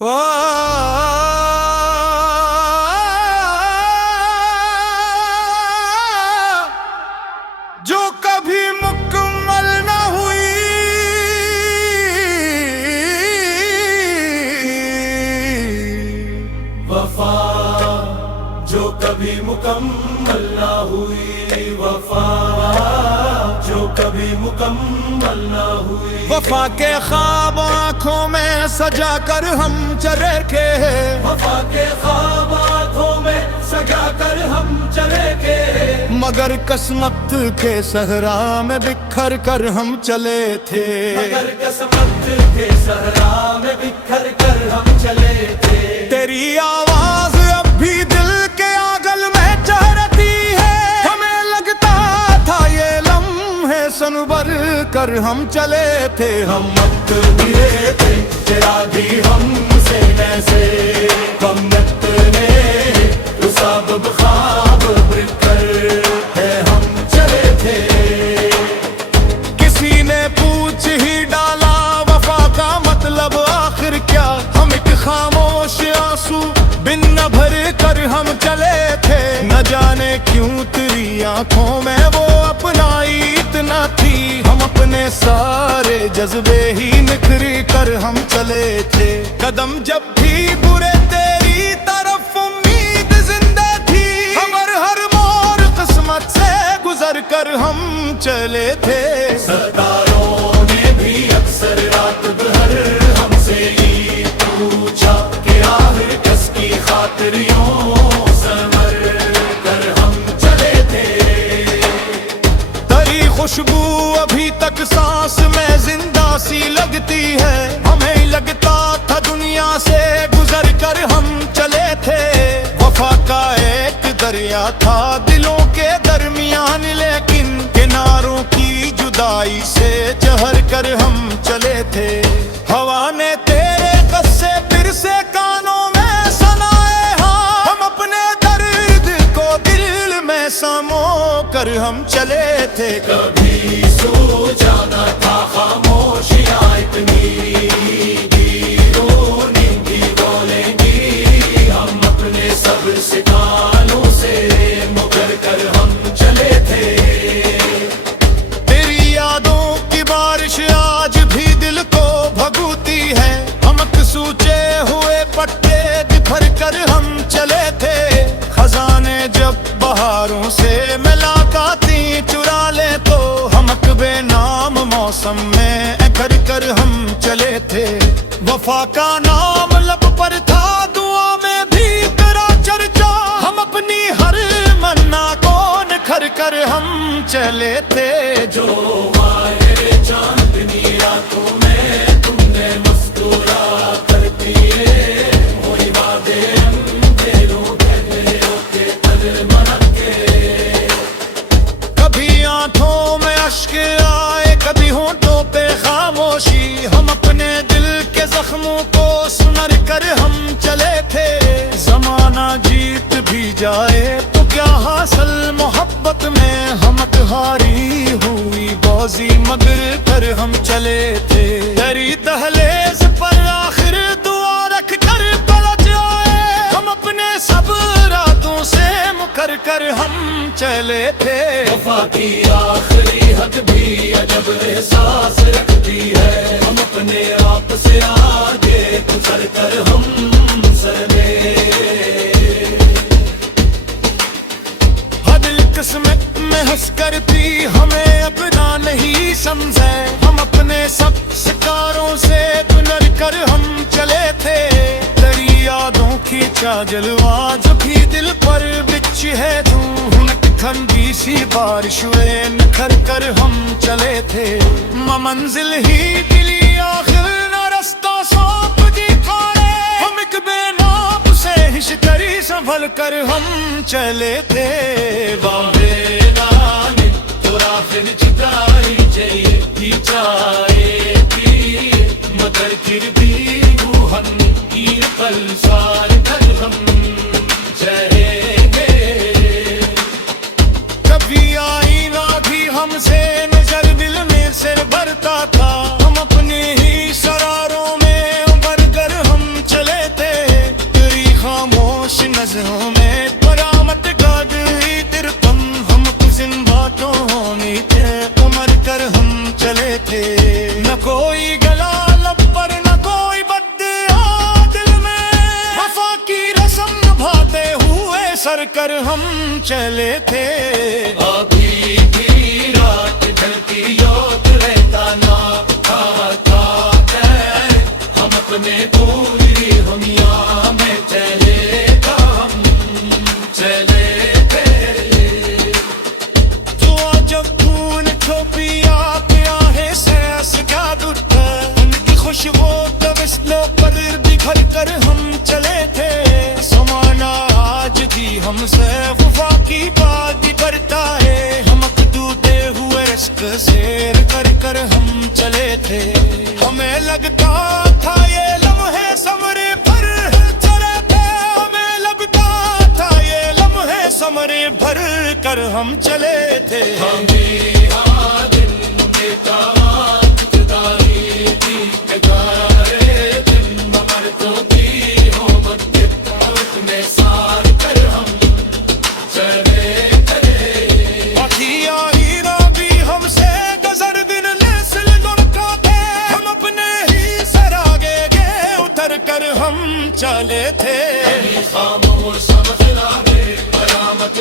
जो कभी मुकम्मल न हुई, वफा जो कभी मुकम्मल न हुई, वफा जो कभी मुकम्मल न हुई। वफा के ख्वाब आँखों में सजा कर हम चले के, वफा के ख्वाब आँखों में सजा कर हम चले के, मगर किस्मत के सहरा में बिखर कर हम चले थे। मगर किस्मत के सहरा में बिखर कर हम चले थे। तेरी आवाज अब भी दिल के आंगल में चहरती है, हमें लगता था ये लम्हे सनबर कर हम चले थे। हम मत गिरे थे तेरा भी हमसे कैसे, कमत ने तो सब ख्वाब कर है हम चले थे। किसी ने पूछ ही डाला वफा का मतलब आखिर क्या, हम एक खामोश आंसू बिन न भर कर हम चले थे। न जाने क्यों तेरी आंखों में वो अपनाई इतना थी, हम अपने सारे जज्बे ही निखरी कर हम चले थे। कदम जब भी बुरे तेरी तरफ उम्मीद जिंदा थी, हमारे हर मोड़ किस्मत से गुजर कर हम चले थे। सरदारों ने भी अक्सर रात भर हमसे ही पूछा कि आखिर किसकी खातिर यूं समर कर हम चले थे। तेरी खुशबू अभी तक सांस में जिंदा सी लगती है, हमें लगता था दुनिया से गुजर कर हम चले थे। वफा का एक दरिया था दिलों के दरमियान, लेकिन किनारों की जुदाई से जहर कर हम चले थे। हवा ने तेरे कस्से फिर से कानों में सुनाए, हाँ हम अपने दर्द को दिल में समो कर हम चले थे। कभी सोचा न था खामोशियां इतनी नींदी बोलेंगी, हम अपने सब्र से कानों से मुकर कर हम चले थे। तेरी यादों की बारिश आज भी दिल को भगूती है, हम सूचे हुए पट्टे बिखर कर हम चले थे। खजाने जब बहारों से मुलाकाती चुरा ले तो हम बेनाम मौसम में कर कर हम चले थे। वफा का नाम लब पर था, दुआ में भी तेरा चर्चा, हम अपनी हर मन्ना को निखर कर हम चले थे। जो आए चांदनी रातों में तुमने मुस्कुरा कर दिए, वही वादे अंधेरों के तल मन के। कभी आंखों में अश्क आए, कभी होंठों पे खामोशी, हम अपने दिल के जख्मों को सुनर कर हम चले थे। जमाना जीत भी जाए तो क्या हासिल मोहब्बत में, हम हारी हुई बाजी मगर कर हम चले थे। तेरी दहलीज पर आखिर दुआ रख कर पलट आए, हम अपने सब रातों से मुकर कर हम चले थे। वफा की आखिरी हद भी अजब एहसास रखती है, हम अपने आप से आगे गुजर कर हम सरे। दिल किस्मत में हंस करती हमें अपना नहीं समझे, हम अपने सब शिकारों से गुजर कर हम चले थे। तेरी यादों की जलवा जब भी दिल पर बिछ है तू, ठंडी सी बारिश हुए निखर कर हम चले थे। मंजिल ही दिली आखिर न रास्ता सौंप दिखाए, हम एक बेनाप से हिशकरी संभल कर हम चले थे। बाबे नानी तोरा फिर चितारी चाहिए चाहे थी, मगर फिर भी रूहन की कल सार कर हम चाहेंगे। कभी आईना भी हमसे नजर दिल में सिर भरता था, हम अपने ही शरारों में उबर कर हम चले मजों में बरामद गाड़ी तिरपन हम कुछ इन बातों में थे उमर कर हम चले थे न कोई गला लब पर न कोई बद्दुआ दिल में वफा की रस्म निभाते हुए सर कर हम चले थे अभी भी रात ढलती याद रहता ना खाता है हम अपने पूरी दुनिया में चले हम चले थे तो जब खून छोपिया पिया है सैस क्या दुट उनकी खुशबू तबस्लो पर बिखर कर हम चले थे समाना आज भी हमसे वफा की बात करता है हम अकदूते हुए रश्क शेर कर कर हम चले थे हमें लगता था ये लम्हे समरे पर चले थे हमें लगता था ये लम्हे समरे भर कर हम चले थे हमें दिल में तारी थी गारे दिन मर तो की हो बदे में सार कर हम चले ही ना भी हमसे गजर दिन लेसल लड़का थे हम अपने ही सर आगे गे उतर कर हम चले थे खामोश समझ लागे बरामद